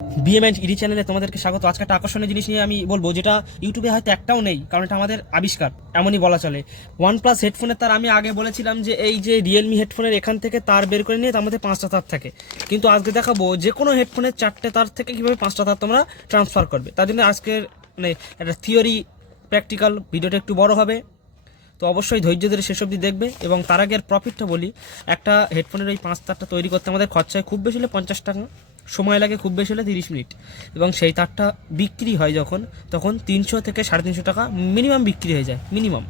বিএমএন্ড ED চ্যানেলে তোমাদেরকে স্বাগত। আজকে একটা আকর্ষণীয় জিনিস নিয়ে আমি বলবো, যেটা ইউটিউবে হয়তো একটাও নেই, কারণ এটা আমাদের আবিষ্কার, এমনই বলা চলে। OnePlus হেডফোনের তার আমি আগে বলেছিলাম যে এই যে রিয়েলমি হেডফোনের এখান থেকে তার বের করে নিয়ে তার মধ্যে 5টা তার থাকে, কিন্তু আজকে দেখাবো যে কোনো হেডফোনের 4টে তার থেকে কীভাবে 5টা তার তোমরা ট্রান্সফার করবে। তার জন্য আজকের মানে একটা থিওরি প্র্যাকটিক্যাল ভিডিওটা একটু বড় হবে, তো অবশ্যই ধৈর্য ধরে শেষ অবধি দেখবে। এবং তার আগে প্রফিটটা বলি, একটা হেডফোনের ওই 5 তারটা তৈরি করতে আমাদের খরচায় খুব বেশি হলে 50 টাকা, সময় লাগে খুব বেশি হলে 30 মিনিট, এবং সেই তারটা বিক্রি হয় তখন 300 থেকে 350 টাকা মিনিমাম বিক্রি হয়ে যায়, মিনিমাম।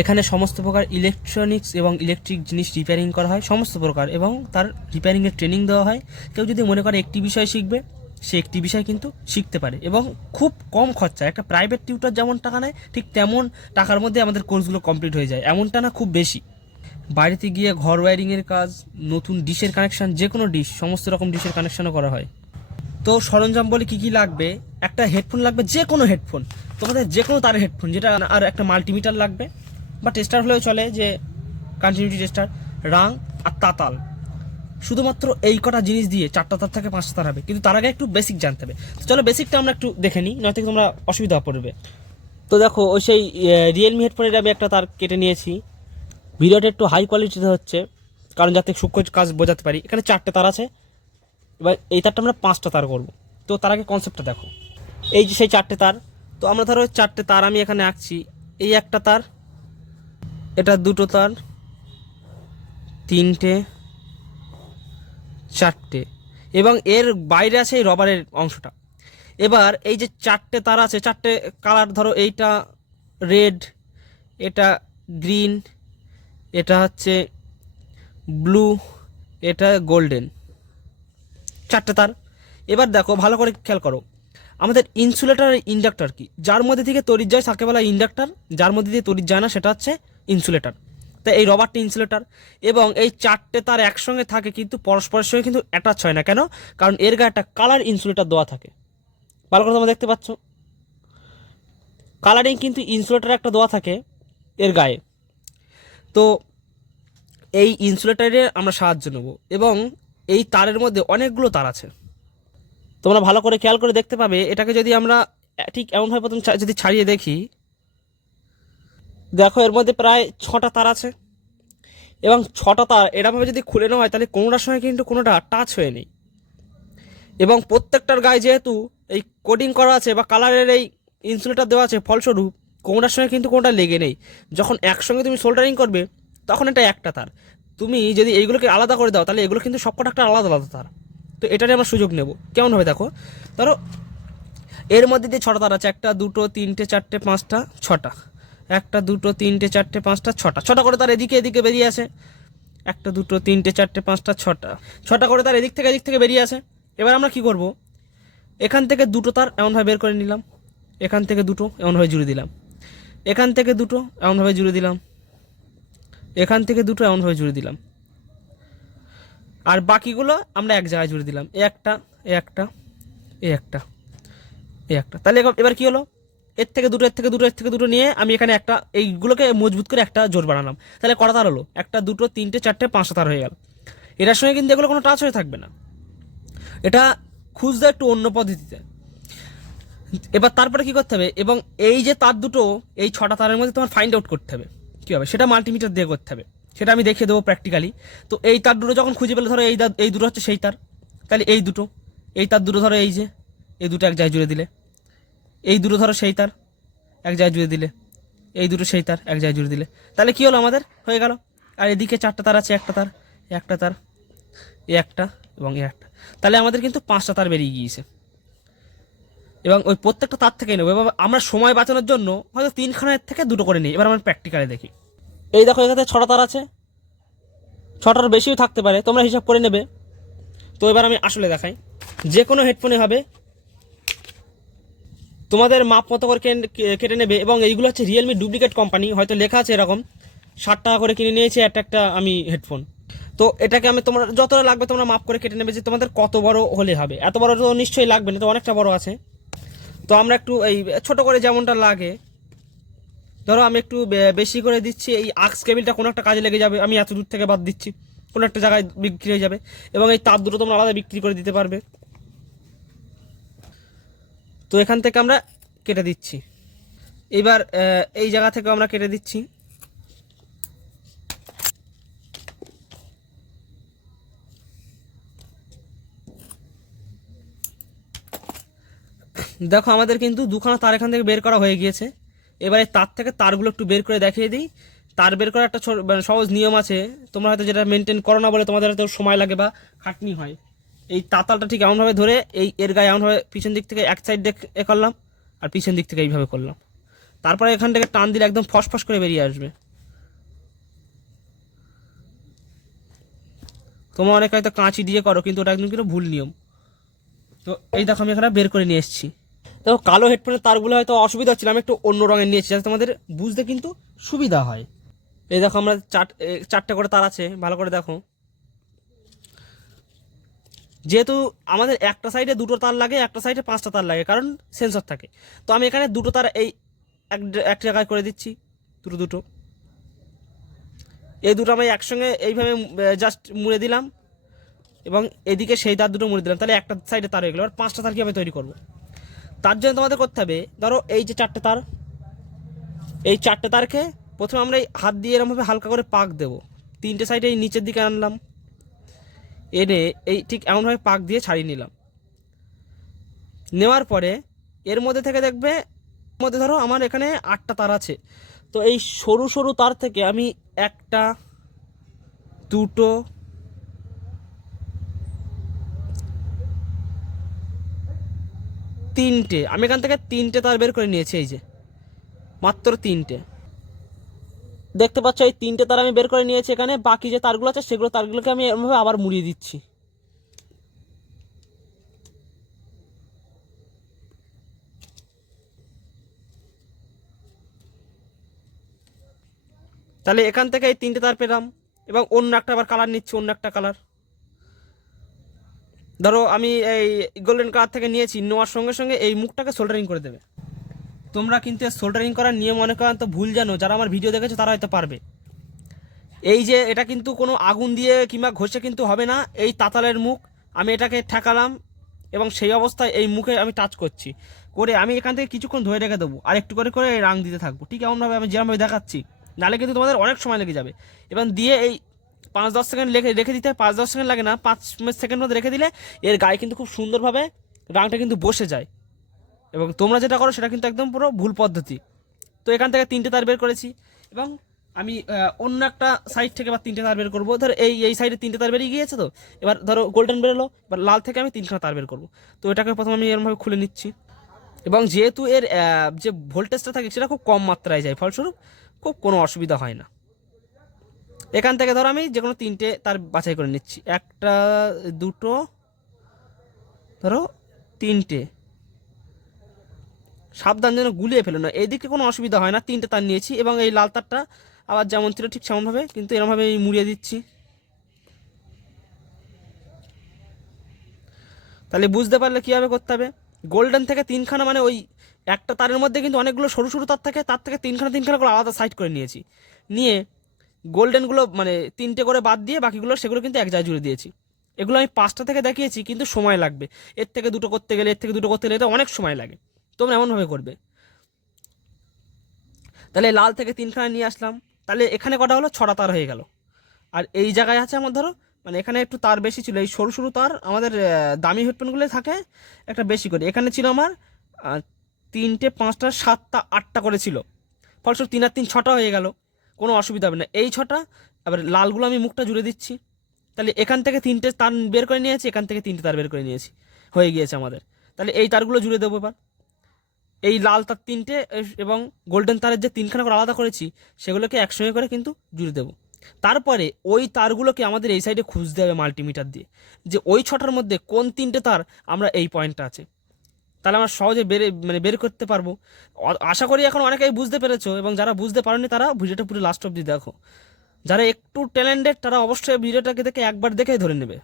এখানে সমস্ত প্রকার ইলেকট্রনিক্স এবং ইলেকট্রিক জিনিস রিপেয়ারিং করা হয়, সমস্ত প্রকার, এবং তার রিপেয়ারিংয়ের ট্রেনিং দেওয়া হয়। কেউ যদি মনে করে একটি বিষয় শিখবে, সে একটি বিষয় কিন্তু শিখতে পারে, এবং খুব কম খরচা। একটা প্রাইভেট টিউটর যেমন টাকা নেয়, ঠিক তেমন টাকার মধ্যে আমাদের কোর্সগুলো কমপ্লিট হয়ে যায়, এমনটা না খুব বেশি। বাড়িতে গিয়ে ঘর ওয়্যারিংয়ের কাজ, নতুন ডিশের কানেকশান, যে কোনো ডিশ, সমস্ত রকম ডিশের কানেকশানও করা হয়। তো সরঞ্জাম বলে কী কী লাগবে, একটা হেডফোন লাগবে, যে কোনো হেডফোন, তোমাদের যে কোনো তারের হেডফোন যেটা, আর একটা মাল্টিমিটার লাগবে, বা টেস্টার হলেও চলে, যে কন্টিনিউটি টেস্টার, রাং আর তাতাল। শুধুমাত্র এই কটা জিনিস দিয়ে 4টা তার থেকে 5টা তার হবে, কিন্তু তার আগে একটু বেসিক জানতে হবে। তো চলো বেসিকটা আমরা একটু দেখে নিই, নয়তো তোমরা অসুবিধা পড়বে। তো দেখো, ওই সেই রিয়েলমি হেডফোনের আমি একটা তার কেটে নিয়েছি। ভিডিওটা একটু হাই কোয়ালিটিতে হচ্ছে, কারণ যাতে সূক্ষ্ম কাজ বোঝাতে পারি। এখানে 4টে তার আছে, এবার এই তারটা আমরা 5টা তার করব। তো তার আগে কনসেপ্টটা দেখো, এই যে সেই 4টে তার। তো আমরা ধরো 4টে তার আমি এখানে আঁকছি। এই একটা তার, এটা 2টো তার, 3টে, 4টে, এবং এর বাইরে আছে এই রবারের অংশটা। এবার এই যে 4টে তার আছে, 4টে কালার, ধরো এইটা রেড, এটা গ্রিন, এটা হচ্ছে ব্লু, এটা গোল্ডেন, 4টে তার। এবার দেখো, ভালো করে খেয়াল করো, আমাদের ইনসুলেটর আর ইন্ডাক্টর কি, যার মধ্যে থেকে তড়িৎ যায় তাকে বলা ইন্ডাক্টর, যার মধ্যে দিয়ে তড়িৎ যায় না সেটা হচ্ছে ইনসুলেটর। তাই এই রবারটি ইনসুলেটর, এবং এই 4টে তার একসঙ্গে থাকে, কিন্তু পরস্পরের সঙ্গে কিন্তু অ্যাটাচ হয় না। কেন? কারণ এর গায়ে একটা কালার ইনসুলেটর দেওয়া থাকে। ভালো করে তোমরা দেখতে পাচ্ছ, কালারিং কিন্তু ইনসুলেটর একটা দেওয়া থাকে এর গায়ে। তো এই ইনসুলেটরে আমরা সাহায্য নেব, এবং এই তারের মধ্যে অনেকগুলো তার আছে। তোমরা ভালো করে খেয়াল করে দেখতে পাবে। এটাকে যদি আমরা ঠিক এমনভাবে প্রথম যদি ছাড়িয়ে দেখি, দেখো এর মধ্যে প্রায় 6টা তার আছে, এবং 6টা তার এরকমভাবে যদি খুলে নেওয়া হয়, তাহলে কোনোটার সঙ্গে কিন্তু কোনোটা টাচ হয়ে নেই। এবং প্রত্যেকটার গায়ে যেহেতু এই কোডিং করা আছে বা কালারের এই ইনসুলেটর দেওয়া আছে, ফলস্বরূপ কোনোটার সঙ্গে কিন্তু কোনোটা লেগে নেই। যখন একসঙ্গে তুমি সোল্ডারিং করবে, তখন এটা একটা তার। তুমি যদি এইগুলোকে আলাদা করে দাও, তাহলে এগুলো কিন্তু সবকটা একটা আলাদা আলাদা তার। তো এটারে আমরা সুযোগ নেব কেমনভাবে, দেখো ধরো এর মধ্যে দিয়ে 6টা তার আছে, 1, 2, 3, 4, 5, 6টা, 1, 2, 3, 4, 5, 6টা, 6টা করে তার এদিকে এদিকে বেরিয়ে আসে। 1, 2, 3, 4, 5, 6টা, 6টা করে তার এদিক থেকে বেরিয়ে আসে। এবার আমরা কি করব, এখান থেকে 2টো তার এমনভাবে বের করে নিলাম, এখান থেকে 2টো এমনভাবে জুড়ে দিলাম, এখান থেকে 2টো এমনভাবে জুড়ে দিলাম, এখান থেকে 2টো এমনভাবে জুড়ে দিলাম, আর বাকিগুলো আমরা এক জায়গায় জুড়ে দিলাম, এ একটা, এ একটা, এ একটা, এ একটা। তাহলে এবার কি হলো, এর থেকে 2টো, এর থেকে 2টো, এর থেকে 2টো নিয়ে আমি এখানে একটা, এইগুলোকে মজবুত করে একটা জোর বানালাম। তাহলে কটা তার হলো, 1, 2, 3, 4, 5টা তার হয়ে গেল। এটার সঙ্গে কিন্তু এগুলো কোনো টাচ হয়ে থাকবে না, এটা খুঁজতে একটু অন্য পদ্ধতিতে। এবার তারপরে কি করতে হবে, এবং এই যে তার দুটো, এই 6টা তারের মধ্যে তোমার ফাইন্ড আউট করতে হবে কীভাবে, সেটা মাল্টিমিটার দিয়ে করতে হবে, সেটা আমি দেখিয়ে দেবো প্র্যাকটিক্যালি। তো এই তার দুটো যখন খুঁজে পেলে, ধরো এই দুটো হচ্ছে সেই তার, তাহলে এই দুটো, এই তার দুটো ধরো, এই যে এই দুটো এক জায়গায় জুড়ে দিলে, এই দুটো ধরো সেই তার, এক জায়গায় জুড়ে দিলে, এই দুটো সেই তার, এক জায়গায় জুড়ে দিলে, তাহলে কি হলো, আমাদের হয়ে গেল। আর এদিকে 4টা তার আছে, একটা তার, একটা তার, এ একটা, এবং এ একটা, তাহলে আমাদের কিন্তু 5টা তার বেরিয়ে গিয়েছে। এবং ওই প্রত্যেকটা তার থেকে নেবো। এবার আমরা সময় বাঁচানোর জন্য হয়তো 3খানের থেকে 2টো করে নিই। এবার আমরা প্র্যাকটিক্যালে দেখি। এই দেখো, এখানে 6টা তার আছে, 6টার বেশিও থাকতে পারে, তোমরা হিসাব করে নেবে। তো এবার আমি আসলে দেখাই, যে কোনো হেডফোনে হবে, তোমাদের মাপ মতো করে কেটে নেবে। এবং এইগুলো হচ্ছে রিয়েলমি ডুপ্লিকেট কোম্পানি, হয়তো লেখা আছে এরকম, 60 টাকা করে কিনে নিয়েছি একটা আমি হেডফোন। তো এটাকে আমি, তোমরা যতটা লাগবে তোমরা মাপ করে কেটে নেবে, যে তোমাদের কত বড় হলে হবে। এত বড় তো নিশ্চয়ই লাগবে না, তো অনেকটা বড় আছে। তো আমরা একটু এই ছোট করে যেমনটা লাগে, ধরো আমি একটু বেশি করে দিচ্ছি। এই আক্স কেবিলটা কোনো একটা কাজে লেগে যাবে, আমি এত দূর থেকে বাদ দিচ্ছি, কোনো একটা জায়গায় বিক্রি হয়ে যাবে। এবং এই তার দুটো তোমরা আলাদা বিক্রি করে দিতে পারবে। তো এখান থেকে আমরা কেটে দিচ্ছি। এবার এই জায়গা থেকে আমরা কেটে দিচ্ছি। দেখো আমাদের কিন্তু দুখানা তার এখান থেকে বের করা হয়ে গিয়েছে। এবারে তার থেকে তারগুলো একটু বের করে দেখিয়ে দিই। তার বের করার একটা সহজ নিয়ম আছে, তোমরা হয়তো যেটা মেনটেন করো না বলে তোমাদের হয়তো সময় লাগে বা খাটনি হয়। এই তাতালটা ঠিক এমনভাবে ধরে এর গায়ে এমনভাবে পিছন দিক থেকে এক সাইড এ করলাম, আর পিছন দিক থেকে এইভাবে করলাম। তারপরে এখান থেকে টান দিলে একদম ফসফস করে বেরিয়ে আসবে। তোমরা অনেক হয়তো কাঁচি দিয়ে করো, কিন্তু ওটা একদম কিন্তু ভুল নিয়ম। তো এই দেখো আমি এখানে বের করে নিয়ে এসেছি। দেখো কালো হেডফোনের তারগুলো হয়তো অসুবিধা হচ্ছিল, আমি একটু অন্য রঙের নিয়েছি যাতে তোমাদের বুঝতে কিন্তু সুবিধা হয়। এই দেখো আমরা চারটে করে তার আছে, ভালো করে দেখো। যেহেতু আমাদের একটা সাইডে দুটো তার লাগে, একটা সাইডে 5টা তার লাগে, কারণ সেন্সর থাকে। তো আমি এখানে দুটো তার এই এক জায়গায় করে দিচ্ছি, দুটো দুটো। এই দুটো আমি একসঙ্গে এইভাবে জাস্ট মুড়ে দিলাম, এবং এদিকে সেই তার দুটো মুড়ে দিলাম। তাহলে একটা সাইডে তার হয়ে গেলো। আর 5টা তার কীভাবে তৈরি করবো, তার জন্য তোমাদের করতে হবে, ধরো এই যে 4টে তার, এই 4টে তারকে প্রথমে আমরা এই হাত দিয়ে এরকমভাবে হালকা করে পাক দেবো। 3টে সাইডে এই নিচের দিকে আনলাম, এনে এই ঠিক এমনভাবে পাক দিয়ে ছাড়িয়ে নিলাম। নেওয়ার পরে এর মধ্যে থেকে দেখবে মধ্যে ধরো আমার এখানে 8টা তার আছে। তো এই সরু সরু তার থেকে আমি 1টা 2টো 3টে, আমি এখান থেকে 3টে তার বের করে নিয়েছি। এই যে মাত্র 3টে দেখতে পাচ্ছ, এই 3টে তার আমি বের করে নিয়েছি। এখানে বাকি যে তারগুলো আছে সেগুলো তারগুলোকে আমি এরকমভাবে আবার মুড়িয়ে দিচ্ছি। তাহলে এখান থেকে এই 3টে তার পেলাম, এবং অন্য একটা আবার কালার নিচ্ছি, অন্য একটা কালার। ধরো আমি এই গোল্ডেন কালার থেকে নিয়েছি, নেওয়ার সঙ্গে সঙ্গে এই মুখটাকে সোল্ডারিং করে দেবে। তোমরা কিন্তু সোল্ডারিং করার নিয়ম অনেক তো ভুল জানো, যারা আমার ভিডিও দেখেছো তারা হয়তো পারবে। এই যে এটা কিন্তু কোনো আগুন দিয়ে কিংবা ঘষে কিন্তু হবে না। এই তাতালের মুখ আমি এটাকে ঠেকালাম, এবং সেই অবস্থায় এই মুখে আমি টাচ করছি, করে আমি এখান থেকে কিছুক্ষণ ধরে রেখে দেবো, আর একটু করে করে রাং দিতে থাকবো, ঠিক এমনভাবে আমি যেরকমভাবে দেখাচ্ছি। নাহলে কিন্তু তোমাদের অনেক সময় লেগে যাবে। এবং দিয়ে এই 5-10 সেকেন্ড রেখে দিতে, 5-10 সেকেন্ড লাগে না, 5 সেকেন্ড মধ্যে রেখে দিলে এর গায়ে কিন্তু খুব সুন্দরভাবে রাংটা কিন্তু বসে যায়। এবং তোমরা যেটা করো সেটা কিন্তু একদম পুরো ভুল পদ্ধতি। তো এখান থেকে 3টে তার বের করেছি, এবং আমি অন্য একটা সাইড থেকে এবার 3টে তার বের করবো। ধরো এই সাইডে 3টে তার বেরিয়ে গিয়েছে, তো এবার ধরো গোল্ডেন বেরোলো, এবার লাল থেকে আমি 3খানা তার বের করবো। তো এটাকে প্রথমে আমি এরকমভাবে খুলে নিচ্ছি, এবং যেহেতু এর যে ভোল্টেজটা থাকে সেটা খুব কম মাত্রায় যায়, ফলস্বরূপ খুব কোনো অসুবিধা হয় না। এখান থেকে ধরো আমি যে কোনো 3টে তার বাছাই করে নিচ্ছি, 1টা 2টো ধরো 3টে। সাবধান যেন গুলিয়ে ফেলো না, এদিকে কোনো অসুবিধা হয় না। 3টে তার নিয়েছি, এবং এই লাল তারটা আবার যেমন ছিল ঠিক সেমনভাবে কিন্তু এরমভাবে মুড়িয়ে দিচ্ছি। তাহলে বুঝতে পারলে কীভাবে করতে হবে। গোল্ডেন থেকে 3খানা, মানে ওই একটা তারের মধ্যে কিন্তু অনেকগুলো সরু সরু তার থাকে, তার থেকে 3খানা করে আলাদা সাইড করে নিয়েছি। নিয়ে গোল্ডেনগুলো মানে 3টে করে বাদ দিয়ে বাকিগুলো সেগুলো কিন্তু এক জায়গায় জুড়ে দিয়েছি। এগুলো আমি 5টা থেকে দেখিয়েছি, কিন্তু সময় লাগবে। এর থেকে দুটো করতে গেলে, এর থেকে দুটো করতে গেলে এটা অনেক সময় লাগে। তোমরা এমনভাবে করবে। তাহলে লাল থেকে 3খানা নিয়ে আসলাম, তাহলে এখানে কটা হলো, 6টা তার হয়ে গেল। আর এই জায়গায় আছে আমার ধরো, মানে এখানে একটু তার বেশি ছিল, এই সরু সরু তার আমাদের দামি হেডফোনগুলো থাকে একটা বেশি করে। এখানে ছিল আমার 3টে 5টা 7টা 8টা করে ছিল, ফলস্বরূপ 3 আর 3 6টা হয়ে গেল, কোনো অসুবিধা হবে না। এই 6টা, আবার লালগুলো আমি মুখটা জুড়ে দিচ্ছি। তাহলে এখান থেকে 3টে তার বের করে নিয়েছি, এখান থেকে 3টে তার বের করে নিয়েছি, হয়ে গিয়েছে আমাদের। তাহলে এই তারগুলো জুড়ে দেবো এবার। এই লাল তার 3টে এবং গোল্ডেন তারের যে 3খানা করে আলাদা করেছি সেগুলোকে একসঙ্গে করে কিন্তু জুড়ে দেবো। তারপরে ওই তারগুলোকে আমাদের এই সাইডে খুঁজতে হবে মাল্টিমিটার দিয়ে, যে ওই 6টার মধ্যে কোন 3টে তার আমরা এই পয়েন্টটা আছে। তাহলে আমরা সহজে বের করতে পারবো। আশা করি এখন অনেকেই বুঝতে পেরেছো, এবং যারা বুঝতে পারেনি তারা ভিডিওটা পুরো লাস্ট অবধি দেখো। যারা একটু ট্যালেন্টেড তারা অবশ্যই ভিডিওটাকে দেখে একবার দেখেই ধরে নেবে।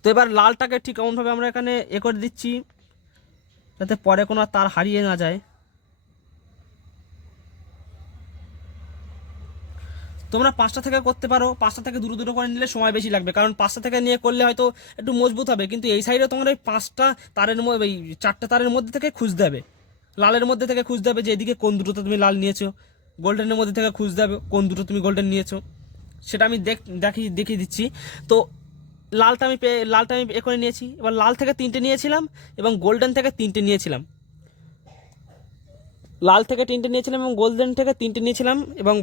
তো এবার লালটাকে ঠিক এমনভাবে আমরা এখানে করে দিচ্ছি, যাতে পরে কোনো তার হারিয়ে না যায়। তো তোমরা 5টা থেকে করতে পারো, 5টা থেকে দুটো দুটো করে নিলে সময় বেশি লাগবে, কারণ 5টা থেকে নিয়ে করলে হয়তো একটু মজবুত হবে, কিন্তু এই সাইডে তোমার ওই 5টা তারের মধ্যে, ওই 4টে তারের মধ্যে থেকে খুঁজতে হবে, লালের মধ্যে থেকে খুঁজতে হবে যে এদিকে কোন দুটো তুমি লাল নিয়েছো, গোল্ডেনের মধ্যে থেকে খুঁজতে হবে কোন দুটো তুমি গোল্ডেন নিয়েছো। সেটা আমি দেখিয়ে দিচ্ছি। তো লালটা আমি এ করে নিয়েছি। এবার লাল থেকে 3টে নিয়েছিলাম এবং গোল্ডেন থেকে 3টে নিয়েছিলাম, লাল থেকে 3টে নিয়েছিলাম এবং গোল্ডেন থেকে 3টে নিয়েছিলাম, এবং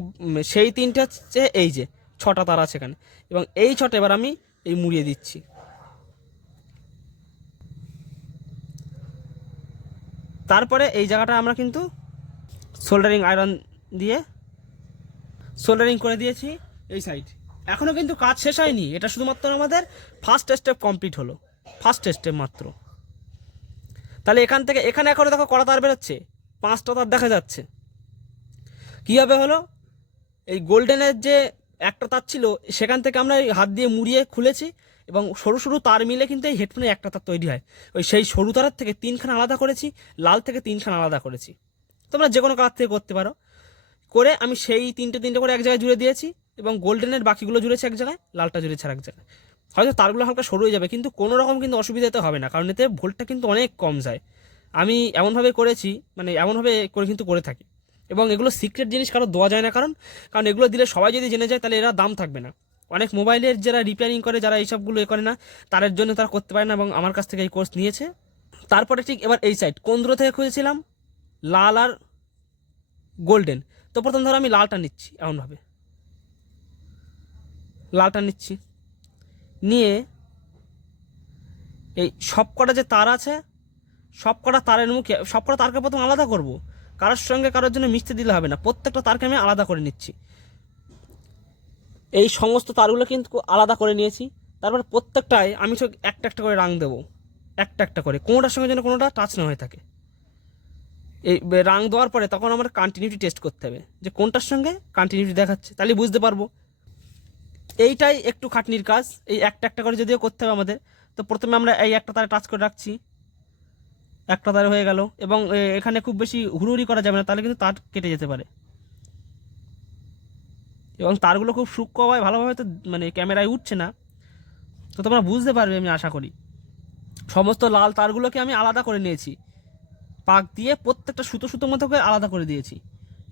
সেই 3টে হচ্ছে এই যে 6টা তার আছে এখানে, এবং এই 6টা এবার আমি এই মুড়িয়ে দিচ্ছি। তারপরে এই জায়গাটা আমরা কিন্তু সোল্ডারিং আয়রন দিয়ে সোল্ডারিং করে দিয়েছি এই সাইড। এখনও কিন্তু কাজ শেষ হয়নি, এটা শুধুমাত্র আমাদের ফার্স্ট স্টেপ কমপ্লিট হলো, ফার্স্ট স্টেপ মাত্র। তাহলে এখান থেকে এখানে এখনও দেখো কটা তার বেরোচ্ছে, 5টা তার দেখা যাচ্ছে। কীভাবে হলো, এই গোল্ডেনের যে একটা তার ছিল সেখান থেকে আমরা এই হাত দিয়ে মুড়িয়ে খুলেছি, এবং সরু সরু তার মিলে কিন্তু এই হেডফোনে একটা তার তৈরি হয়। ওই সেই সরু তারের থেকে 3খানা আলাদা করেছি, লাল থেকে 3খানা আলাদা করেছি। তোমরা যে কোনো কালার থেকে করতে পারো। করে আমি সেই 3টে করে এক জায়গায় জুড়ে দিয়েছি, এবং গোল্ডেনের বাকিগুলো জুড়েছি এক জায়গায়, লালটা জুড়েছি আর এক জায়গায়। হয়তো তারগুলো হালকা সরু হয়ে যাবে, কিন্তু কোনো রকম কিন্তু অসুবিধাতে হবে না, কারণ এতে ভোল্টটা কিন্তু অনেক কম যায়। আমি এমনভাবে করেছি, মানে এমনভাবে করে কিন্তু করে থাকি। এবং এগুলো সিক্রেট জিনিস কারো দেওয়া যায় না, কারণ এগুলো দিলে সবাই যদি জেনে যায় তাহলে এরা দাম থাকবে না। অনেক মোবাইলের যারা রিপেয়ারিং করে, যারা এইসবগুলো এ করে না, তাদের জন্য তারা করতে পারে না, এবং আমার কাছ থেকে এই কোর্স নিয়েছে। তারপরে ঠিক এবার এই সাইড কোন দূর থেকে খুঁজেছিলাম লাল আর গোল্ডেন। তো প্রথম ধরো আমি লালটা নিচ্ছি, এমনভাবে লালটা নিচ্ছি, নিয়ে এই সবকটা যে তার আছে, সবকটা তারের মুখে সবকটা তারকে প্রথম আলাদা করব, কারোর সঙ্গে কারোর জন্য মিশতে দিলে হবে না, প্রত্যেকটা তারকে আমি আলাদা করে নিচ্ছি। এই সমস্ত তারগুলো কিন্তু আলাদা করে নিয়েছি। তারপর প্রত্যেকটায় আমি ঠিক একটা একটা করে রাং দেবো, একটা একটা করে, কোনোটার সঙ্গে যেন কোনোটা টাচ না হয়ে থাকে। এই রাং দেওয়ার পরে তখন আমার কন্টিনিউটি টেস্ট করতে হবে যে কোনটার সঙ্গে কন্টিনিউটি দেখাচ্ছে, তাহলে বুঝতে পারবো। এইটাই একটু খাটনির কাজ, এই একটা একটা করে যদিও করতে হবে আমাদের। তো প্রথমে আমরা এই একটা তারে টাচ করে রাখছি, একটা তারে হয়ে গেল, এবং এখানে খুব বেশি হুড়ুহুড়ি করা যাবে না, তাহলে কিন্তু তার কেটে যেতে পারে। এবং তারগুলো খুব সূক্ষ্মভাবে ভালোভাবে তো মানে ক্যামেরায় উঠছে না, তো তোমরা বুঝতে পারবে আমি আশা করি। সমস্ত লাল তারগুলোকে আমি আলাদা করে নিয়েছি, পাক দিয়ে প্রত্যেকটা সুতো সুতো মতো করে আলাদা করে দিয়েছি।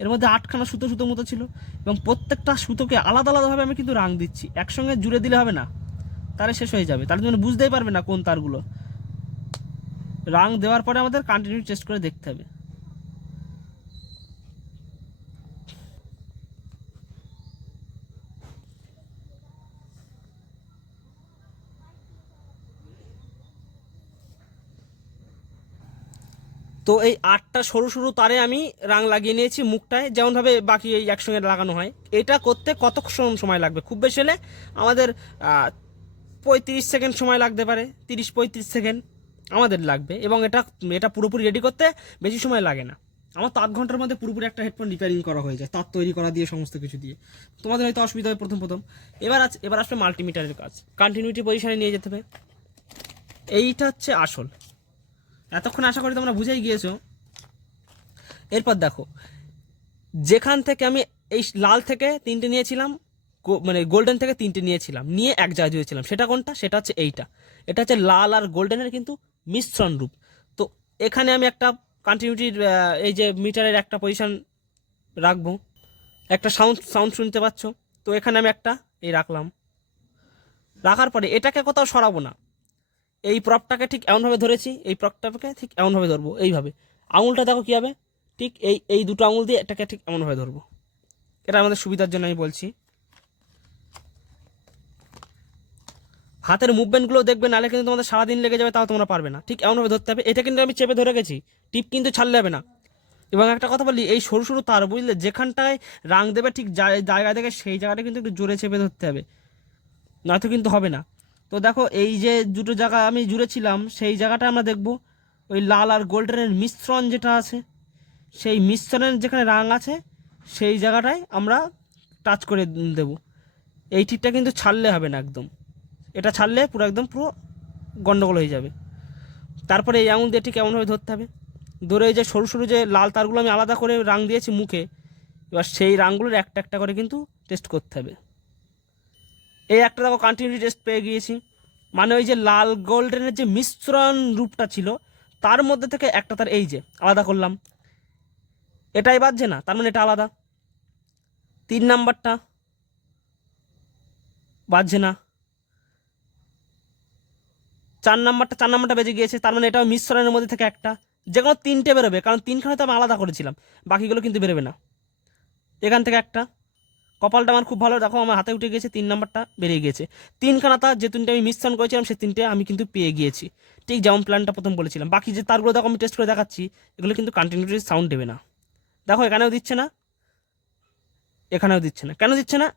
এর মধ্যে 8খানা সুতো সুতো মতো ছিল, এবং প্রত্যেকটা সুতোকে আলাদা আলাদাভাবে আমি কিন্তু রাং দিচ্ছি, একসঙ্গে জুড়ে দিলে হবে না, তাহলে শেষ হয়ে যাবে, তার জন্য বুঝতেই পারবে না কোন তারগুলো। রাং দেওয়ার পরে আমাদের কন্টিনিউ টেস্ট করে দেখতে হবে। তো এই 8টা সরু সরু তারে আমি রাং লাগিয়ে নিয়েছি মুখটায়, যেমনভাবে বাকি এই একসঙ্গে লাগানো হয়। এটা করতে কতক্ষণ সময় লাগবে, খুব বেশি হলে আমাদের 35 সেকেন্ড সময় লাগতে পারে, 30-35 সেকেন্ড আমাদের লাগবে। এবং এটা এটা পুরোপুরি রেডি করতে বেশি সময় লাগে না। আমার তো 8 ঘন্টার মধ্যে পুরোপুরি একটা হেডফোন রিপেয়ারিং করা হয়ে যায়, তার তৈরি করা দিয়ে সমস্ত কিছু দিয়ে। তোমাদের হয়তো অসুবিধা হয় প্রথম প্রথম। এবার আসবে মাল্টিমিটারের কাজ, কন্টিনিউটি পজিশনে নিয়ে যেতে হবে। এইটা হচ্ছে আসল। এতক্ষণ আশা করি তোমরা বুঝেই গিয়েছো। এরপর দেখো, যেখান থেকে আমি এই লাল থেকে 3টে নিয়েছিলাম, মানে গোল্ডেন থেকে 3টে নিয়েছিলাম, নিয়ে এক জায়গায় দিয়েছিলাম, সেটা কোনটা, সেটা হচ্ছে এইটা। এটা হচ্ছে লাল আর গোল্ডেনের কিন্তু মিশ্রণ রূপ। তো এখানে আমি একটা কন্টিনিউটির এই যে মিটারের একটা পজিশন রাখবো, একটা সাউন্ড শুনতে পাচ্ছ। তো এখানে আমি একটা এই রাখলাম, রাখার পরে এটাকে কোথাও সরাবো না, এই প্রপটাকে ঠিক এমনভাবে ধরেছি, এই প্রপটাকে ঠিক এমনভাবে ধরবো, এইভাবে। আঙুলটা দেখো কী হবে, ঠিক এই দুটো আঙুল দিয়ে এটাকে ঠিক এমনভাবে ধরবো। এটা আমাদের সুবিধার জন্য আমি বলছি। হাতের মুভমেন্টগুলো দেখবে, নাহলে কিন্তু তোমাদের সারাদিন লেগে যাবে, তাও তোমরা পারবে না। ঠিক এমনভাবে ধরতে হবে। এটা কিন্তু আমি চেপে ধরে গেছি, টিপ কিন্তু ছাড়লে হবে না। এবং একটা কথা বলি, এই সরু সরু তার বুঝলে যেখানটায় রাং দেবে ঠিক জায়গা থেকে সেই জায়গাটা কিন্তু একটু জোরে চেপে ধরতে হবে, নয়তো কিন্তু হবে না। তো দেখো, এই যে দুটো জায়গা আমি জুড়েছিলাম, সেই জায়গাটা আমরা দেখব ওই লাল আর গোল্ডেনের মিশ্রণ যেটা আছে, সেই মিশ্রণের যেখানে রাং আছে সেই জায়গাটায় আমরা টাচ করে দেব। এই টিপটা কিন্তু ছাড়লে হবে না একদম, এটা ছাড়লে পুরো গন্ডগোল হয়ে যাবে। তারপরে এই আঙুল দিয়ে ঠিক এমনভাবে ধরতে হবে, ধরে এই যে সরু সরু যে লাল তারগুলো আমি আলাদা করে রাং দিয়েছি মুখে, এবার সেই রাংগুলোর একটা একটা করে কিন্তু টেস্ট করতে হবে। এই একটা দেখো কন্টিনিউটি টেস্ট পেয়ে গিয়েছি, মানে ওই যে লাল গোল্ডেনের যে মিশ্রণ রূপটা ছিল তার মধ্যে থেকে একটা তার এই যে আলাদা করলাম, এটাই বাজছে না, তার মানে এটা আলাদা। 3 নাম্বারটা বাজছে না, 4 নাম্বারটা বেজে গিয়েছে, তার মানে এটাও মিশ্রণের মধ্যে থেকে একটা, যে কোনো 3টে বেরোবে, কারণ 3খানে তো আমি আলাদা করেছিলাম, বাকিগুলো কিন্তু বেরোবে না। এখান থেকে একটা, কপালটা আমার খুব ভালো, দেখো আমার হাতে উঠে গিয়েছে, 3 নাম্বারটা বেরিয়ে গিয়েছে। 3খানাটা যে 3টে আমি মিশ্রণ করেছিলাম সেই 3টে আমি কিন্তু পেয়ে গিয়েছি, ঠিক যেমন প্ল্যানটা প্রথম বলেছিলাম। বাকি যে তারগুলো দেখো আমি টেস্ট করে দেখাচ্ছি, এগুলো কিন্তু কন্টিনিউটি সাউন্ড দেবে না। দেখো এখানেও দিচ্ছে না, এখানেও দিচ্ছে না। কেন দিচ্ছে না?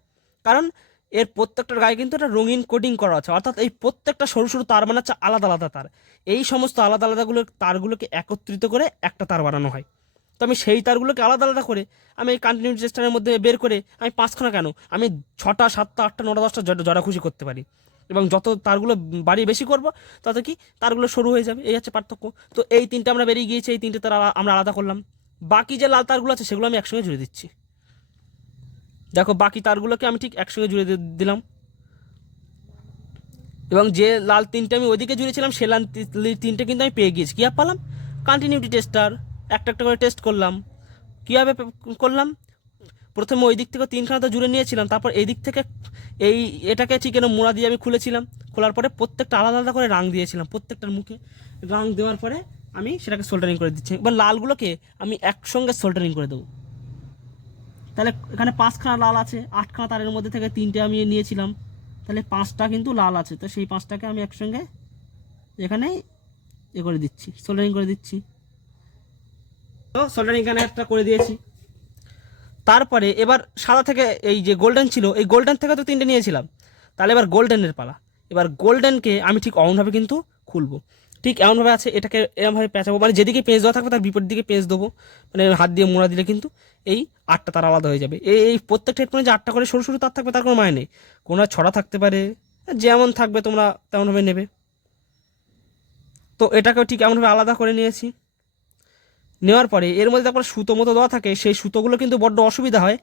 কারণ এর প্রত্যেকটার গায়ে কিন্তু একটা রঙিন কোডিং করা আছে, অর্থাৎ এই প্রত্যেকটা সরু সরু তার বানাচ্ছে আলাদা আলাদা তার। এই সমস্ত আলাদা আলাদাগুলো তারগুলোকে একত্রিত করে একটা তার বানানো হয়। তো আমি সেই তারগুলোকে আলাদা আলাদা করে আমি এই কন্টিনিউটি টেস্টারের মধ্যে বের করে আমি 5খানা কেন, আমি 6টা 7টা 8টা 9টা 10টা জড়া খুশি করতে পারি। এবং যত তারগুলো বাড়ি বেশি করব তত কি তারগুলো সরু হয়ে যাবে, এই হচ্ছে পার্থক্য। তো এই 3টে আমরা বেরিয়ে গিয়েছি, এই 3টে তার আমরা আলাদা করলাম। বাকি যে লাল তারগুলো আছে সেগুলো আমি একসঙ্গে জুড়ে দিচ্ছি। দেখো বাকি তারগুলোকে আমি ঠিক একসঙ্গে জুড়ে দিলাম, এবং যে লাল 3টে আমি ওইদিকে জুড়েছিলাম সে লাল 3টে কিন্তু আমি পেয়ে গিয়েছি। কীভাবে পেলাম? কন্টিনিউটি টেস্টার, একটা একটা করে টেস্ট করলাম। কীভাবে করলাম? প্রথমে ওই দিক থেকে 3খানা তো জুড়ে নিয়েছিলাম, তারপর এই দিক থেকে এটাকে ঠিক এরকম মোড়া দিয়ে আমি খুলেছিলাম, খোলার পরে প্রত্যেকটা আলাদা আলাদা করে রাং দিয়েছিলাম, প্রত্যেকটার মুখে রাং দেওয়ার পরে আমি সেটাকে সোল্ডারিং করে দিচ্ছি। এবার লালগুলোকে আমি একসঙ্গে সোল্ডারিং করে দেবো। তাহলে এখানে 5খানা লাল আছে, 8খানা তারের মধ্যে থেকে 3টে আমি নিয়েছিলাম, তাহলে 5টা কিন্তু লাল আছে। তো সেই 5টাকে আমি একসঙ্গে এখানে করে দিচ্ছি, সোল্ডারিং করে দিচ্ছি। তো সোল্ডারিং এখানে একটা করে দিয়েছি। তারপরে এবার সাদা থেকে এই যে গোল্ডেন ছিল, এই গোল্ডেন থেকে তো 3টে নিয়েছিলাম, তাহলে এবার গোল্ডেনের পালা। এবার গোল্ডেনকে আমি ঠিক অমনভাবে কিন্তু খুলবো, ঠিক এমনভাবে আছে, এটাকে এরমভাবে পেঁচাবো, মানে যেদিকে পেঁচ দেওয়া থাকবে তার বিপরীত দিকে পেঁচ দেবো, মানে হাত দিয়ে মোড়া দিলে কিন্তু এই 8টা তার আলাদা হয়ে যাবে। এই প্রত্যেকটা হেডফোনে যে 8টা করে সরু সরু তার থাকবে তার কোনো মানে নেই, কোনো ছড়া থাকতে পারে, যেমন থাকবে তোমরা তেমনভাবে নেবে। তো এটাকেও ঠিক এমনভাবে আলাদা করে নিয়েছি। নেওয়ার পরে এর মধ্যে তারপর সুতো মতো দেওয়া থাকে, সেই সুতোগুলো কিন্তু বড্ড অসুবিধা হয়,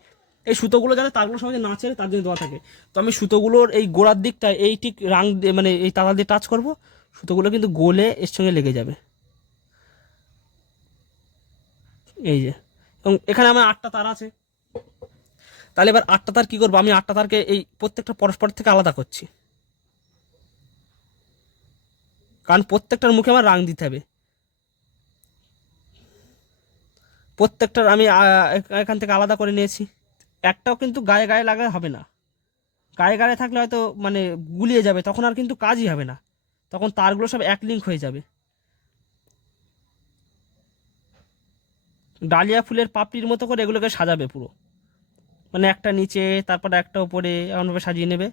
এই সুতোগুলো যাতে তারগুলো সহজে না ছেড়ে তার জন্য দেওয়া থাকে। তো আমি সুতোগুলোর এই গোড়ার দিকটা এই ঠিক রাং দিয়ে মানে এই তালা দিয়ে টাচ করবো, সুতোগুলো কিন্তু গোলে এর সঙ্গে লেগে যাবে, এই যে। এবং এখানে আমার 8টা তার আছে, তাহলে এবার 8টা তার কী করবো, আমি 8টা তারকে এই প্রত্যেকটা পরস্পর থেকে আলাদা করছি, কারণ প্রত্যেকটার মুখে আমার রাং দিতে হবে। প্রত্যেকটার আমি এখান থেকে আলাদা করে নিয়েছি। একটাও কিন্তু গায়ে গায়ে লাগালে হবে না, গায়ে গায়ে থাকলে হয়তো মানে গুলিয়ে যাবে, তখন আর কিন্তু কাজই হবে না, তখন তারগুলো সব এক লিঙ্ক হয়ে যাবে। ডালিয়া ফুলের পাপড়ির মতো করে এগুলোকে সাজাবে পুরো, মানে একটা নিচে তারপর একটা উপরে এমনভাবে সাজিয়ে নেবে,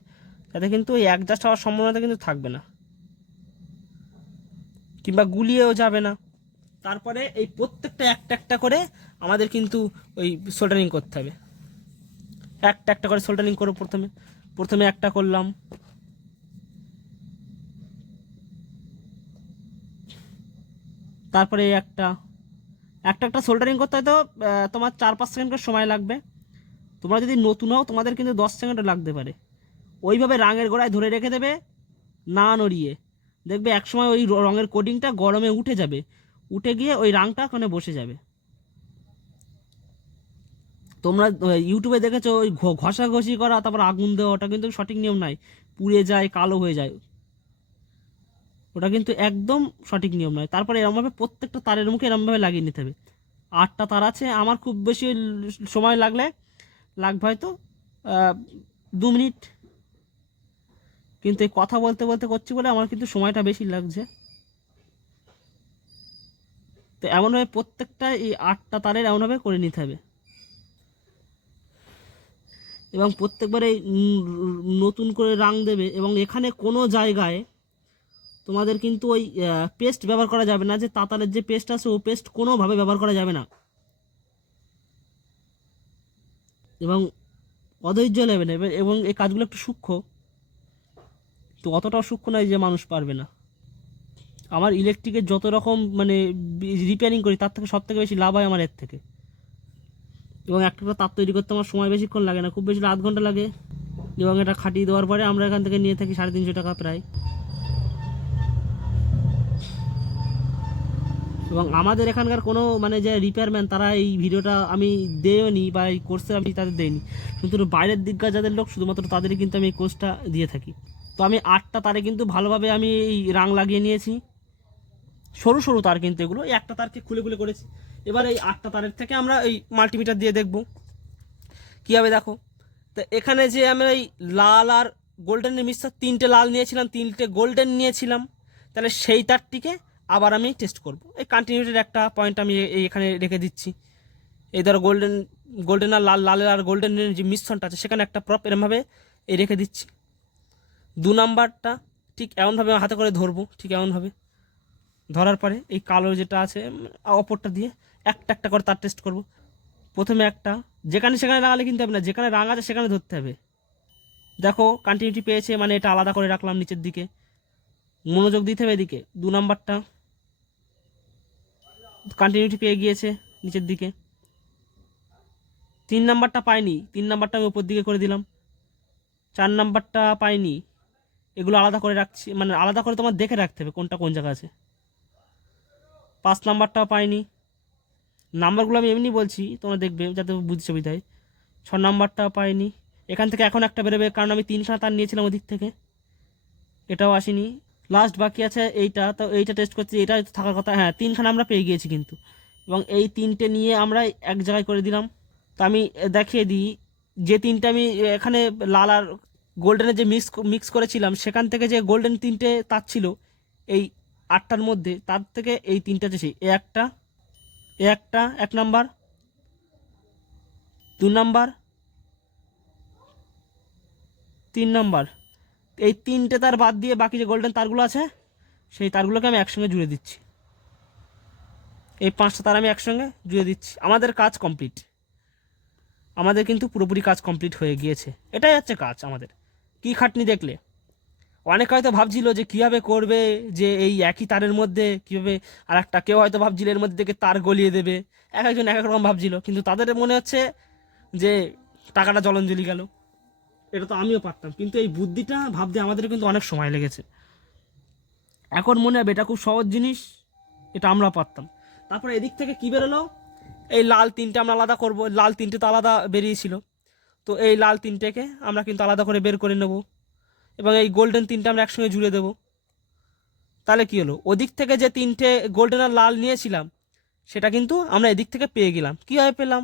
যাতে কিন্তু ওই অ্যাডজাস্ট হওয়ার সম্ভাবনাটা কিন্তু থাকবে না, কিংবা গুলিয়েও যাবে না। তারপরে এই প্রত্যেকটা একটা একটা করে আমাদের কিন্তু ওই সোল্ডারিং করতে হবে, একটা একটা করে সোল্ডারিং করো। প্রথমে প্রথমে একটা করলাম, তারপরে একটা একটা একটা সোল্ডারিং করতে হয়তো তোমার 4-5 সেকেন্ড করে সময় লাগবে। তোমরা যদি নতুন হও তোমাদের কিন্তু 10 সেকেন্ডও লাগতে পারে। ওইভাবে রাঙের গোড়ায় ধরে রেখে দেবে, না নড়িয়ে, দেখবে একসময় ওই রঙের কোডিংটা গরমে উঠে যাবে, উঠে গিয়ে ওই রাংটা ওখানে বসে যাবে। তোমরা ইউটিউবে দেখেছো ওই ঘষাঘষি করা তারপর আগুন দেওয়া, ওটা কিন্তু সঠিক নিয়ম নয়, পুড়ে যায়, কালো হয়ে যায়, ওটা কিন্তু একদম সঠিক নিয়ম নয়। তারপরে এরমভাবে প্রত্যেকটা তারের মুখে এরমভাবে লাগিয়ে নিতে হবে। 8টা তার আছে, আমার খুব বেশি সময় লাগবে হয়তো 2 মিনিট, কিন্তু এই কথা বলতে বলতে করছি বলে আমার কিন্তু সময়টা বেশি লাগছে। তো এমনভাবে প্রত্যেকটা এই 8টা তারের এমনভাবে করে নিতে হবে, এবং প্রত্যেকবারে নতুন করে রাং দেবে। এবং এখানে কোনো জায়গায় তোমাদের কিন্তু ওই পেস্ট ব্যবহার করা যাবে না, যে তাতালের যে পেস্ট আছে ও পেস্ট কোনোভাবে ব্যবহার করা যাবে না, এবং অধৈর্য নেবে না। এবং এই কাজগুলো একটু সূক্ষ্ম, তো অতটাও সূক্ষ্ম নয় যে মানুষ পারবে না। আমার ইলেকট্রিকের যত রকম মানে রিপেয়ারিং করি তার থেকে সব থেকে বেশি লাভ হয় আমার এর থেকে। এবং একটা তার তৈরি করতে আমার সময় বেশিক্ষণ লাগে না, খুব বেশি আধ ঘন্টা লাগে। এবং এটা খাটিয়ে দেওয়ার পরে আমরা এখান থেকে নিয়ে থাকি 350 টাকা প্রায়। এবং আমাদের এখানকার কোনো মানে যে রিপেয়ারম্যান তারা এই ভিডিওটা আমি দেইনি বা এই কোর্সে আমি তাদের দেইনি, কিন্তু বাইরের দিককার যাদের লোক শুধুমাত্র তাদেরই কিন্তু আমি এই কোর্সটা দিয়ে থাকি। তো আমি 8টা তারে কিন্তু ভালোভাবে আমি এই রাং লাগিয়ে নিয়েছি, সরু সরু তার কিন্তু এগুলো, এই একটা তারকে খুলে খুলে করেছি। এবার এই 8টা তারের থেকে আমরা এই মাল্টিমিটার দিয়ে দেখব কীভাবে। দেখো তো এখানে যে আমরা এই লাল আর গোল্ডেনের মিক্সচার 3টে লাল নিয়েছিলাম, 3টে গোল্ডেন নিয়েছিলাম, তাহলে সেই তারটিকে আবার আমি টেস্ট করব। এই কন্টিনিউটির একটা পয়েন্ট আমি এখানে রেখে দিচ্ছি। এই ধরো গোল্ডেন আর লালের আর গোল্ডেনের যে মিশ্রণটা আছে সেখানে একটা প্রপ এরমভাবে এই রেখে দিচ্ছি। 2 নাম্বারটা ঠিক এমনভাবে হাতে করে ধরবো, ঠিক এমনভাবে ধরার পরে এই কালো যেটা আছে অপরটা দিয়ে একটা একটা করে তার টেস্ট করব। প্রথমে একটা, যেখানে সেখানে লাগালে কিন্তু হবে না, যেখানে রাং আছে সেখানে ধরতে হবে। দেখো কন্টিনিউটি পেয়েছে, মানে এটা আলাদা করে রাখলাম নিচের দিকে, মনোযোগ দিতে হবে এদিকে। 2 নাম্বারটা কন্টিনিউটি পেয়ে গিয়েছে নিচের দিকে। 3 নাম্বারটা পাইনি, 3 নাম্বারটা আমি উপর দিকে করে দিলাম। 4 নাম্বারটা পাইনি, এগুলো আলাদা করে রাখছি, মানে আলাদা করে তোমার দেখে রাখতে হবে কোনটা কোন জায়গা আছে। 5 নাম্বারটাও পাইনি, নাম্বারগুলো আমি এমনি বলছি তোমরা দেখবে যাতে বুঝতে সুবিধা হয়। 6 নাম্বারটাও পাইনি, এখান থেকে এখন একটা বেরোবে কারণ আমি 3খানা তার নিয়েছিলাম ওদিক থেকে, এটাও আসেনি। লাস্ট বাকি আছে এইটা, তো এইটা টেস্ট করছি, এটা থাকার কথা। হ্যাঁ 3খানা আমরা পেয়ে গিয়েছি কিন্তু, এবং এই 3টে নিয়ে আমরা এক জায়গায় করে দিলাম। তো আমি দেখিয়ে দিই, যে 3টে আমি এখানে লাল আর গোল্ডেনের যে মিক্স করেছিলাম সেখান থেকে যে গোল্ডেন 3টে তার ছিল এই 8টার মধ্যে, তার থেকে এই 3টা চেয়েছি। একটা 1 নাম্বার, 2 নাম্বার, 3 নাম্বার, এই 3টে তার বাদ দিয়ে বাকি যে গোল্ডেন তারগুলো আছে সেই তারগুলোকে আমি একসঙ্গে জুড়ে দিচ্ছি। এই 5টা তার আমি একসঙ্গে জুড়ে দিচ্ছি। আমাদের কাজ কমপ্লিট, আমাদের কিন্তু পুরোপুরি কাজ কমপ্লিট হয়ে গিয়েছে। এটাই হচ্ছে কাজ আমাদের। কি খাটনি দেখলে! অনেকে হয়তো ভাবছিল যে কীভাবে করবে, যে এই একই তারের মধ্যে কীভাবে, আর একটা কেউ হয়তো ভাবছিল এর মধ্যে থেকে তার গলিয়ে দেবে, একজন এক এক রকম ভাবছিল, কিন্তু তাদের মনে হচ্ছে যে টাকাটা জলঞ্জলি গেল। এটা তো আমিও পারতাম, কিন্তু এই বুদ্ধিটা ভাবতে আমাদের কিন্তু অনেক সময় লেগেছে। এখন মনে হবে এটা খুব সহজ জিনিস, এটা আমরা পারতাম। তারপরে এদিক থেকে কী বেরোলো, এই লাল 3টে আমরা আলাদা করব, লাল 3টে তো আলাদা বেরিয়েছিল, তো এই লাল 3টেকে আমরা কিন্তু আলাদা করে বের করে নেব, এবং এই গোল্ডেন 3টে আমরা একসঙ্গে জুড়ে দেব। তাহলে কী হলো, ওদিক থেকে যে 3টে গোল্ডেন আর লাল নিয়েছিলাম সেটা কিন্তু আমরা এদিক থেকে পেয়ে গেলাম। কীভাবে পেলাম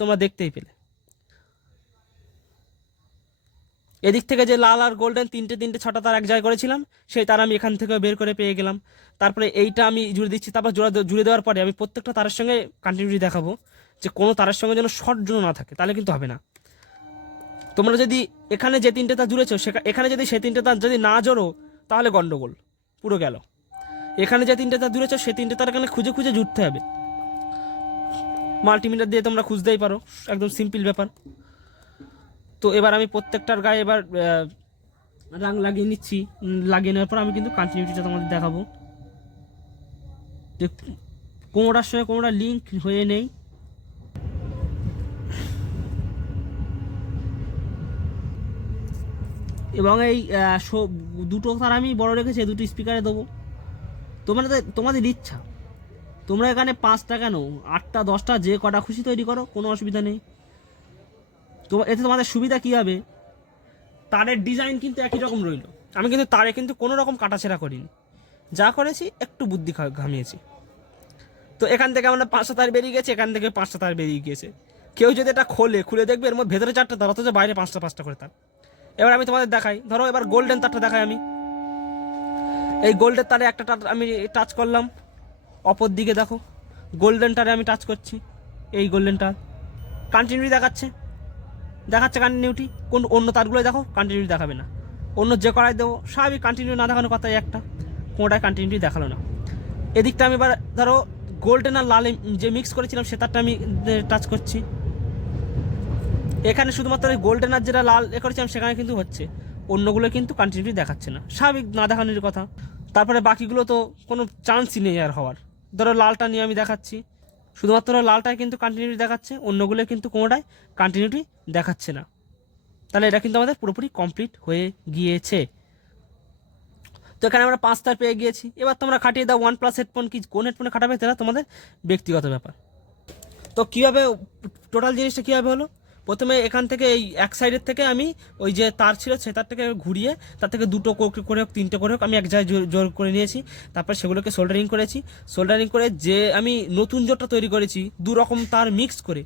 তোমরা দেখতেই পেলে। এদিক থেকে যে লাল আর গোল্ডেন 3টে 6টা তার এক জায়গায় করেছিলাম, সেই তার আমি এখান থেকে বের করে পেয়ে গেলাম। তারপরে এইটা আমি জুড়ে দিচ্ছি। তারপর জুড়ে দেওয়ার পরে আমি প্রত্যেকটা তারের সঙ্গে কন্টিনিউটি দেখাবো, যে কোনো তারের সঙ্গে যেন শর্ট জন্য না থাকে, তাহলে কিন্তু হবে না। তোমরা যদি এখানে যে 3টে তার জুড়েছো এখানে যদি সে 3টে তার যদি না জোড়ো তাহলে গন্ডগোল পুরো গেল। এখানে যে 3টে তার জুড়েছো সে 3টে তার এখানে খুঁজে খুঁজে জুড়তে হবে। মাল্টিমিটার দিয়ে তোমরা খুঁজতেই পারো, একদম সিম্পল ব্যাপার। তো এবার আমি প্রত্যেকটার গায়ে এবার রাং লাগিয়ে নিচ্ছি। লাগিয়ে নেওয়ার পর আমি কিন্তু কন্টিনিউটিটা তোমাদের দেখাবো, যে কোনোটার সঙ্গে কোনোটা লিঙ্ক হয়ে নেই। এবং এই দুটো তার আমি বড় রেখেছি, দুটো স্পিকারে দেবো। তোমাদের ইচ্ছা, তোমরা এখানে 5টা কেন 8টা 10টা যে কটা খুশি তৈরি করো, কোনো অসুবিধা নেই। তো এতে তোমাদের সুবিধা কী হবে, তারের ডিজাইন কিন্তু একই রকম রইল। আমি কিন্তু তারে কিন্তু কোনো রকম কাটাছেড়া করিনি, যা করেছি একটু বুদ্ধি ঘামিয়েছি। তো এখান থেকে আমরা 5টা তার বেরিয়ে গেছে, এখান থেকে 5টা তার বেরিয়ে গিয়েছে। কেউ যদি এটা খুলে দেখবে এর মধ্যে ভেতরে 4টা তার, অথচ বাইরে 5টা করে তার। এবার আমি তোমাদের দেখাই, ধরো এবার গোল্ডেন তারটা দেখাই। আমি এই গোল্ডেন তারে একটা তার আমি টাচ করলাম, অপর দিকে দেখো গোল্ডেন তারে আমি টাচ করছি, এই গোল্ডেন তার কন্টিনিউটি দেখাচ্ছে কন্টিনিউটি। কোন অন্য তারগুলো দেখো কন্টিনিউটি দেখাবে না, অন্য যে করাই দেবো স্বাভাবিক কন্টিনিউ না দেখানোর কথাই একটা, কোনোটায় কন্টিনিউটি দেখালো না। এদিকটা আমি এবার ধরো গোল্ডেন আর লাল যে মিক্স করেছিলাম সে তারটা আমি টাচ করছি। এখানে শুধুমাত্র গোল্ডেন আর যেটা লাল করেছিলাম সেখানে কিন্তু হচ্ছে, অন্যগুলো কিন্তু কন্টিনিউটি দেখাচ্ছে না, স্বাভাবিক না দেখানোর কথা। তারপরে বাকিগুলো তো কোনো চান্সই নেই আর হওয়ার। ধরো লালটা নিয়ে আমি দেখাচ্ছি, শুধুমাত্র লালটায় কিন্তু কন্টিনিউটি দেখাচ্ছে, অন্যগুলো কিন্তু কোনোটাই কন্টিনিউটি দেখাচ্ছে না। তাহলে এটা কিন্তু আমাদের পুরোপুরি কমপ্লিট হয়ে গিয়েছে। তো এখানে আমরা 5 তার পেয়ে গিয়েছি। এবার তোমরা খাটিয়ে দাও OnePlus হেডফোন, কি কোন হেডফোনে খাটাবে সেটা তোমাদের ব্যক্তিগত ব্যাপার। তো কীভাবে টোটাল জিনিসটা কীভাবে হলো, প্রথমে এখান থেকে এই এক সাইডের থেকে আমি ওই যে তার ছিল সে তার থেকে ঘুরিয়ে তার থেকে 2টো করে হোক 3টে করে হোক আমি এক জায়গায় জোর করে নিয়েছি। তারপর সেগুলোকে সোল্ডারিং করেছি। সোল্ডারিং করে যে আমি নতুন জোরটা তৈরি করেছি 2 রকম তার মিক্স করে,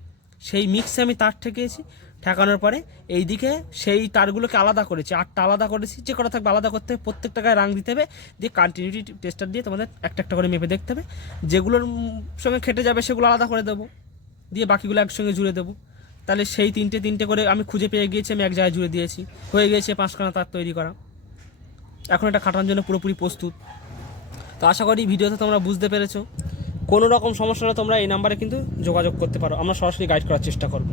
সেই মিক্সে আমি তার ঠেকিয়েছি। ঠেকানোর পরে এই দিকে সেই তারগুলোকে আলাদা করেছি, 8টা আলাদা করেছি, যে কটা থাকবে আলাদা করতে হবে, প্রত্যেকটা গায়ে রাং দিতে হবে, দিয়ে কন্টিনিউটি টেস্টার দিয়ে তোমাদের একটা একটা করে মেপে দেখতে হবে। যেগুলোর সঙ্গে খেটে যাবে সেগুলো আলাদা করে দেবো, দিয়ে বাকিগুলো একসঙ্গে জুড়ে দেবো। তাহলে সেই তিনটে করে আমি খুঁজে পেয়ে গিয়েছি, আমি এক জায়গায় জুড়ে দিয়েছি, হয়ে গিয়েছে 5খানা তার তৈরি করা। এখন এটা খাটানোর জন্য পুরোপুরি প্রস্তুত। তো আশা করি ভিডিওতে তোমরা বুঝতে পেরেছো। কোনো রকম সমস্যা হলে তোমরা এই নাম্বারে কিন্তু যোগাযোগ করতে পারো, আমরা সরাসরি গাইড করার চেষ্টা করবো।